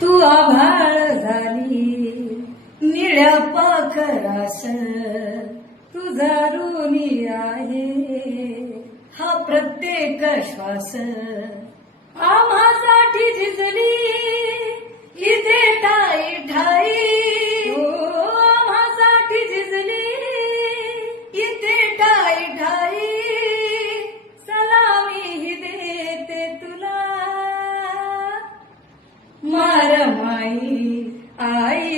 तू आभाळ झाली निळ्या पाखरास तुझा ऋणी आहे हा प्रत्येक श्वास आम्हासाठी झिजली इथे ठाई ठाई हो आम्हासाठी झिजली इथे ठाई ठाई सलामी ही देते तुला मार माई आई